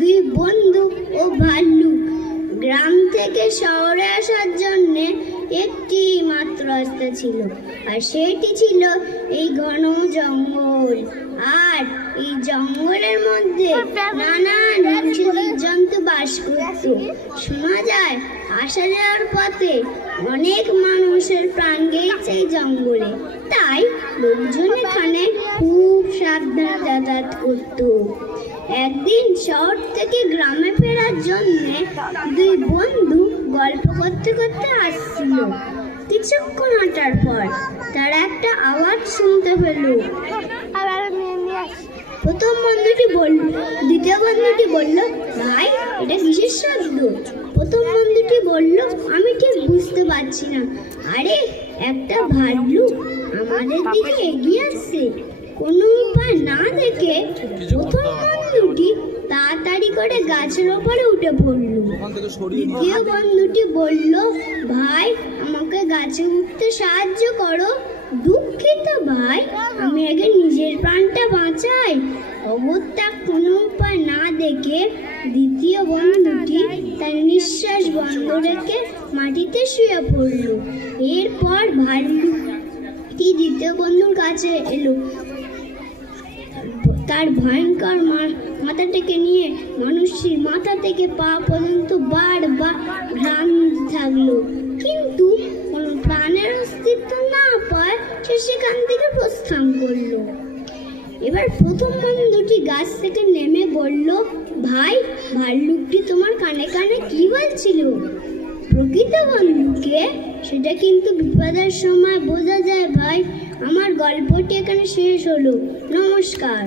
দুই বন্ধু ও ভাল্লুক গ্রাম থেকে শহরে আসার জন্য একটি মাত্র রাস্তা ছিল, আর সেটি ছিল এই ঘন জঙ্গল। আর এই জঙ্গলের মধ্যে নানান জীবজন্তু বাস করত। শোনা যায় আসা যাওয়ার পথে অনেক মানুষের প্রাণ গিয়েছে এই জঙ্গলে, তাই লোকজন এখানে খুব সাবধানে যাতায়াত করত। একদিন শহর থেকে গ্রামে ফেরার জন্য দুই বন্ধু গল্প করতে করতে আসছিল। কিছুক্ষণ হাঁটার পর তারা একটা আওয়াজ শুনতে পেল। প্রথম বন্ধুটি বলল, দ্বিতীয় বন্ধুটি বলল, ভাই এটা কিসের শব্দ? প্রথম বন্ধুটি বলল, আমি ঠিক বুঝতে পারছি না। আরে একটা ভাল্লুক আমাদের দিকে এগিয়ে আসছে। কোনো উপায় না দেখে প্রথম বন্ধুটি তাড়াতাড়ি করে গাছের ওপরে উঠে পড়ল। দ্বিতীয় বন্ধুটি বলল, ভাই আমাকে গাছে উঠতে সাহায্য করো। দুঃখিত ভাই, আমি আগে নিজের প্রাণটা বাঁচাই। অগত্যা কোনো উপায় না দেখে দ্বিতীয় বন্ধুটি তার নিঃশ্বাস বন্ধ রেখে মাটিতে শুয়ে পড়ল। এরপর ভাল্লুকটি দ্বিতীয় বন্ধুর কাছে এলো। তার ভয়ঙ্কর মাথাটাকে নিয়ে মানুষটির মাথা থেকে পা পর্যন্ত বারবার ঘ্রাণ থাকলো, কিন্তু কোনো প্রাণের অস্তিত্ব না পায় সে সেখান থেকে প্রস্থান করলো। এবার প্রথম বন্ধুটি গাছ থেকে নেমে বলল, ভাই ভাল্লুকটি তোমার কানে কানে কি বলছিল? প্রকৃত বন্ধুকে সেটা কিন্তু বিপদের সময় বোঝা যায় ভাই। আমার গল্পটি এখানে শেষ হলো। নমস্কার।